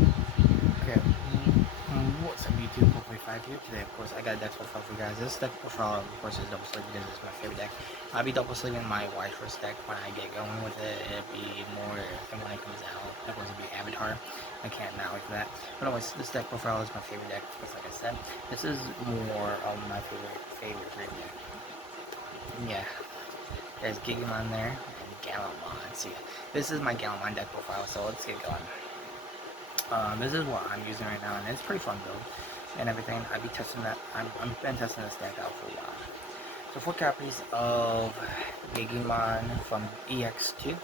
Okay, what's up YouTube, 4.5 here. Today, of course, I got a deck profile for you guys. This deck profile, of course, is double sleeve because it's my favorite deck. I'll be double sleeving my White Horse deck when I get going with it. It'll be more than when it comes out. Of course, it'll be Avatar. I can't not wait for that. But anyways, this deck profile is my favorite deck because, like I said, this is more of my favorite dream deck. Yeah, there's Gigamon there and Gallantmon. So yeah, this is my Gallantmon deck profile. So let's get going. This is what I'm using right now, and it's pretty fun build and everything. I've been testing that. I've been testing this deck out for a while. So 4 copies of Digimon from EX2.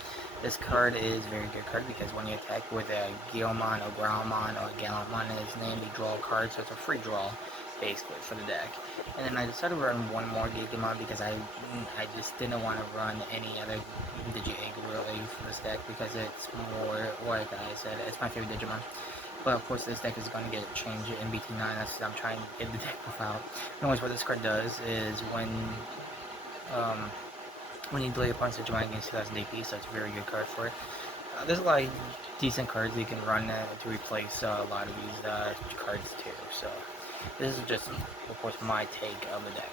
This card is a very good card because when you attack with a Gallantmon or Growlmon or Gallantmon in his name, you draw a card, so it's a free draw basically for the deck. And then I decided to run one more Digimon because I just didn't want to run any other Digi-Egg really for this deck because it's more, like I said, it's my favorite Digimon. But of course this deck is going to get changed in BT9, that's I'm trying to get the deck profile. Anyways, what this card does is when you delay opponent's Digimon against 2000 DP, so it's a very good card for it. There's a lot of decent cards you can run to replace a lot of these cards too, so this is just, of course, my take of the deck.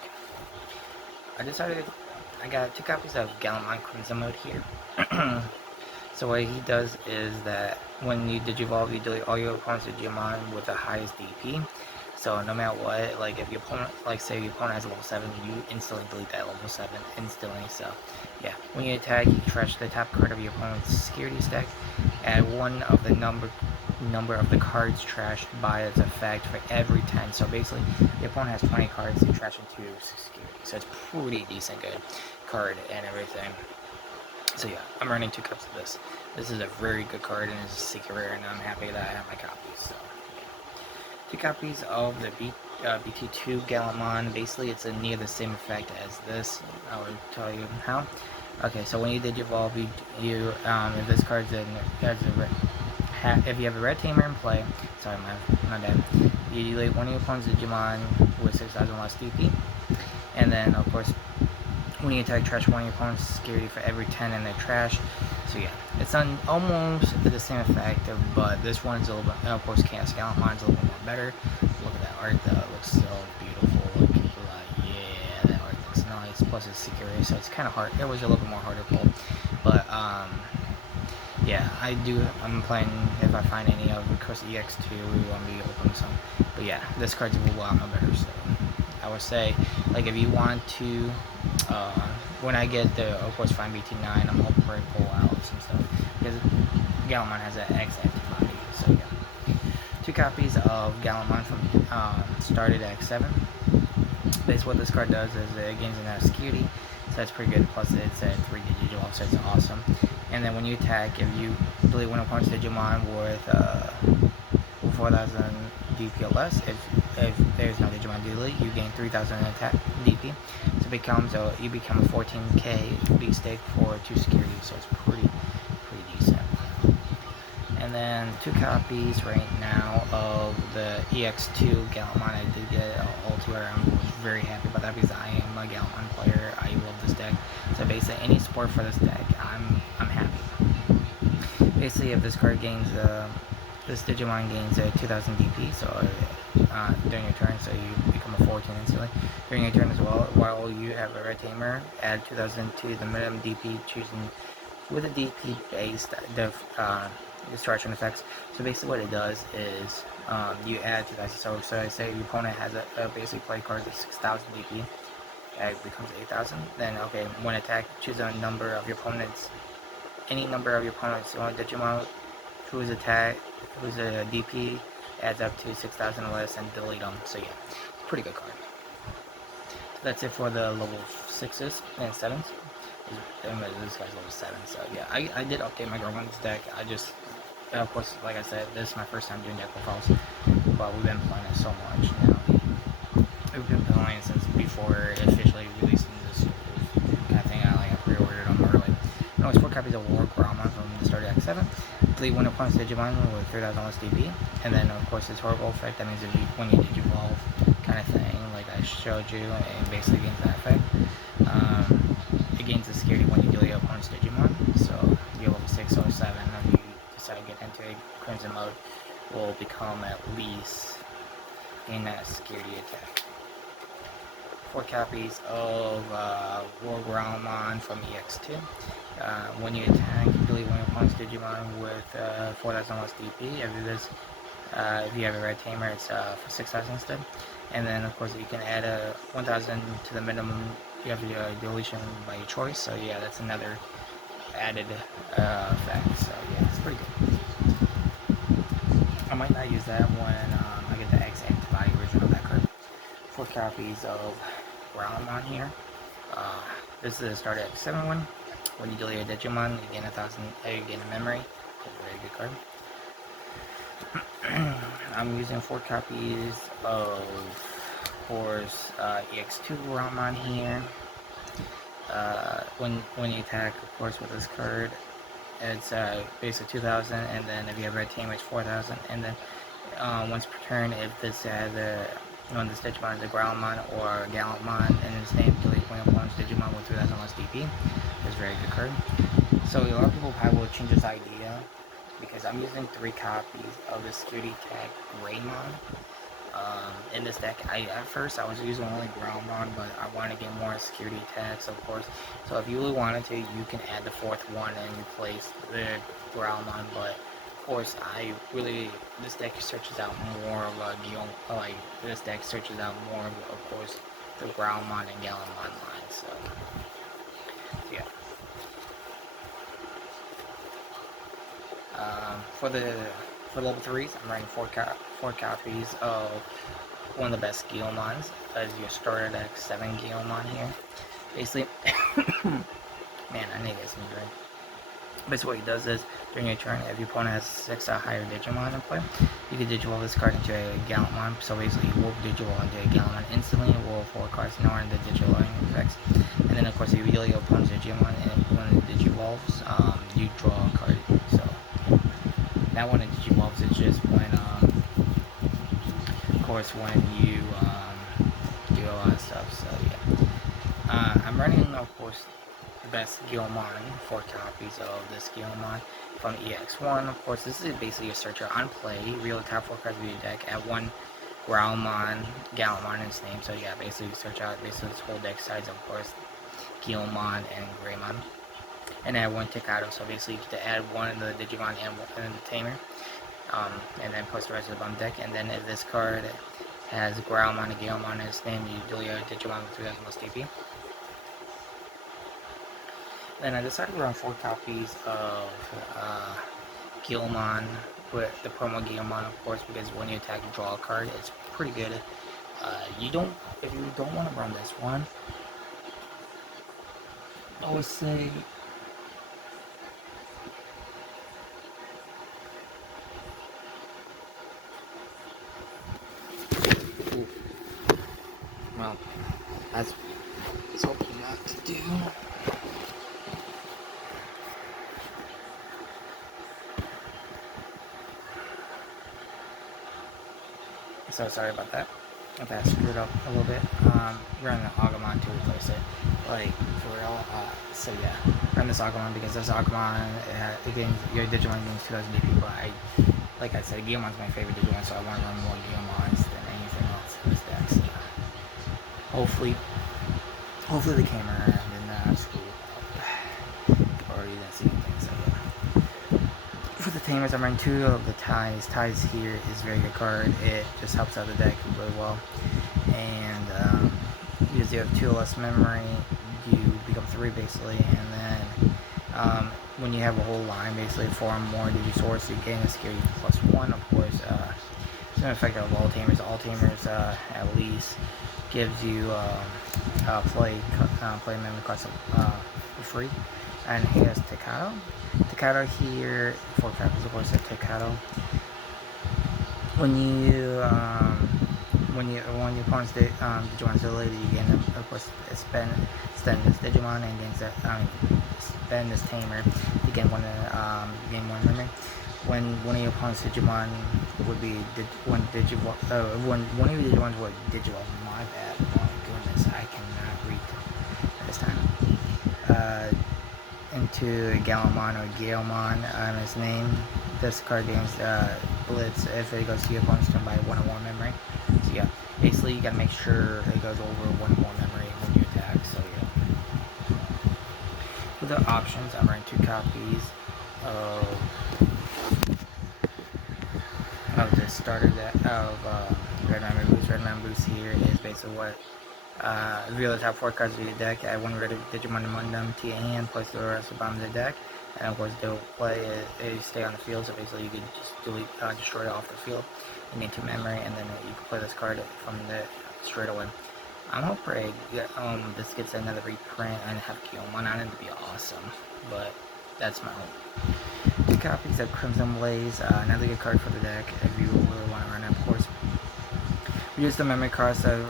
I got 2 copies of Gallantmon Crimson Mode here. So what he does is that when you Digivolve, you delete all your opponent's Digimon with the highest DP. So no matter what, like if your opponent, like say your opponent has a level 7, you instantly delete that level 7 instantly. So yeah, when you attack, you trash the top card of your opponent's security stack. Add one of the number of the cards trashed by its effect for every 10. So basically, your opponent has 20 cards, you trash into security. So it's pretty decent good card and everything. So yeah, I'm running 2 cups of this. This is a very good card and it's a secret rare, and I'm happy that I have my copies. So yeah. 2 copies of the BT2 Gallantmon. Basically, it's near the same effect as this. I will tell you how. Okay, so when you Digivolve, if this card's in, if you have a red tamer in play, sorry, my bad. You delete one of your opponent's Digimon with 6,000 less DP, and then of course, when you attack, trash one of your opponent's security for every 10 in their trash. So yeah, it's on almost the same effect, but this one's a little bit, of course, Chaos Gallantmon's a little bit more better. Look at that art though, it looks so beautiful. Like, yeah, that art looks nice. Plus it's security, so it's kind of hard. It was a little bit more harder to pull, but yeah, I'm playing, if I find any of, of course, EX2, we want to be opening some. But yeah, this card's a lot more better, so I would say, like, if you want to, when I get the, of course, Fine BT9, I'm hoping for pull out some stuff, because Gallantmon has an X antibody, so yeah. 2 copies of Gallantmon from started at X7. Basically what this card does is it gains enough security, so that's pretty good, plus it's a 3 digital, so it's awesome. And then when you attack, if you delete one opponent's Digimon with 4,000 DP or less, if there's no Digimon delete, you gain 3,000 attack DP. So you become a 14k beat stake for 2 security, so it's pretty decent. And then 2 copies right now of the EX2 Gallantmon. I did get an ulti order. I'm very happy about that because I am a Gallantmon player. I love this deck. So basically, any support for this deck, I'm happy. Basically, if this card gains, this Digimon gains 2,000 DP, so during your turn, so you become a 14 instantly. During your turn as well, while you have a red tamer, add 2,000 to the minimum DP, choosing with a DP based destruction effects. So basically what it does is you add 2,000. So I say your opponent has a basic play card that's 6,000 DP, it becomes 8,000. Then okay, when attack, choose a number of your opponent's, any number of your opponent's Digimon whose a DP adds up to 6,000 or less, and delete them. So yeah, pretty good card. So that's it for the level 6s and 7s. This guy's level 7, so yeah, I did update my Growlithe deck. I just, of course, like I said, this is my first time doing deck profiles, but we've been playing it so much now. We've been playing it since before it officially released in the stores, kind of thing. I pre-ordered them early. No, it's 4 copies of War Growlithe from the start of X7. Delete one opponent's Digimon with 3,000 less DP, and then of course this horrible effect. That means if you, when you Digivolve, kind of thing, like I showed you, and basically gains that effect. It gains the security when you delete your opponent's Digimon. So you're level 6 or 7, if you decide to get into Crimson mode, will become at least in that security attack. 4 copies of Gallantmon from EX2. When you attack, you delete one opponent's Digimon with 4,000 less DP. If you have a red tamer, it's for 6,000 instead. And then, of course, you can add a 1,000 to the minimum. You have to do a deletion by your choice. So yeah, that's another added effect. So yeah, it's pretty good. I might not use that when I get the X antibody version of that card. 4 copies of Gallantmon here. This is a start at 7 one. When you delete a Digimon, you gain 1,000. You gain a memory. It's a very good card. I'm using 4 copies of course, EX2 Gallantmon here. When you attack, of course, with this card, it's basically 2,000, and then if you have red team, it's 4,000, and then once per turn, if this has one of this Digimon is a Gallantmon or Gallantmon in its name, delete one opponent's Digimon with 2,000 less DP. It's a very good card. So a lot of people probably will change this idea because I'm using 3 copies of the security tag Greymon. In this deck, at first I was using only Gallantmon, but I want to get more security attacks, of course. So if you really wanted to, you can add the 4th one and replace the Gallantmon. But of course, this deck searches out more of this deck searches out more of course, the Gallantmon and Gallantmon line. So yeah. For level 3s, I'm running 4 copies of one of the best Gallantmons as your starter deck, 7 Gallantmon here. Basically, man, I need this drink. Basically what he does is, during your turn, if your opponent has 6 or higher Digimon in play, you can digivolve this card into a Gallantmon. So basically, you will digivolve into a Gallantmon instantly, roll 4 cards now in the digivolving effects. And then of course, if you deal your opponent's Digimon, and when it digivolves, you draw a card. So that one it digivolves is just when, of course, when you do a lot of stuff. So yeah, I'm running, of course, the best Gallantmon, 4 copies of this Gallantmon from EX1. Of course, this is basically a searcher on play. Real top 4 cards of your deck at 1 Gallantmon in its name. So yeah, basically you search out basically this whole deck size, of course, Gallantmon and Greymon. And add 1 Tikado, so basically you get to add 1 of the Digimon and the Tamer. And then post the rest of the bottom deck. And then if this card has Gallantmon and Gallantmon in its name, you delete a Digimon with 3,000 less DP. Then I decided to run 4 copies of Gallantmon with the promo Gallantmon, of course, because when you attack, you draw a card. It's pretty good. If you don't want to run this one, I would say well, that's hoping not to do. So sorry about that. If I screwed up a little bit. Running the Agumon to replace it. Like, for real. So yeah. Run this Agumon because this Agumon, your Digimon gains 2,000 DP, but like I said, Gallantmon's my favorite Digimon, so I want to run more Gallantmons than anything else in this deck. So hopefully the camera did not screw up. Or you didn't see anything, so yeah. For the Tamers, I'm running 2 of the Ties. Ties here is a very good card. It just helps out the deck really well. And because you have 2 less memory, you become 3 basically. And then when you have a whole line, basically 4 or more Digisource, you gain a security +1. Of course, it's an effect of all Tamers. All Tamers at least gives you play memory cost for free. And he has Tikado. Tikado here, 4 copies, of course, of Tikado. When your opponent's Digimon's deleted, you gain, of course, spend this Digimon and gains spend this Tamer. You gain one memory. When one of your opponent's Digimon would be when one of your Digimons would Digivolve. My bad. Oh my goodness, I cannot read at this time. into Gallantmon or Gallantmon, his name. This card gains Blitz if it goes to your opponent's turn by 1 or more memory. So yeah, basically you gotta make sure it goes over 1 or more memory when you attack. So yeah. For the options, I'm running 2 copies of the starter deck of Redman Boost. Redman Boost here is basically what reveal the top 4 cards of your deck, add 1 red digimon among them to your hand, place the rest of the bottom of the deck, and of course they'll play it, stay on the field, so basically you can just delete, destroy it off the field into memory, and then you can play this card from the straight away. I'm hoping this gets another reprint and have Gallantmon on it to be awesome, but that's my hope. 2 copies of Crimson Blaze, another good card for the deck if you really want to run it, of course. Use the memory cards of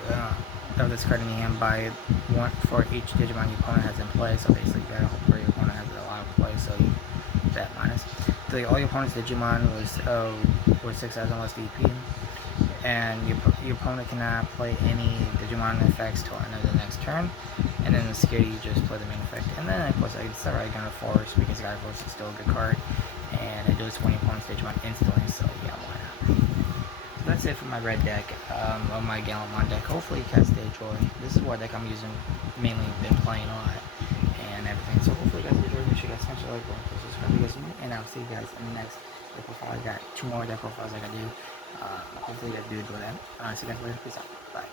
this card in your hand by 1 for each Digimon your opponent has in play, so basically you gotta hope for your opponent has a lot of play, so you that minus. So all your opponent's Digimon was 6,000 less DP, and your opponent cannot play any Digimon effects till end of the next turn, and then the security you just play the main effect, and then of course I can start Gunner Force because Gunner Force is still a good card, and it does 20 opponent's Digimon instantly, so yeah, why not. That's it for my red deck of my Gallantmon deck. Hopefully you guys did enjoy. This is what deck I'm using, mainly been playing a lot and everything. So hopefully you guys enjoyed. Make sure you guys smash the like button, subscribe if you guys new, and I'll see you guys in the next deck profile. I got 2 more deck profiles I can do. Hopefully you guys do enjoy that. See you guys later. Peace out. Bye.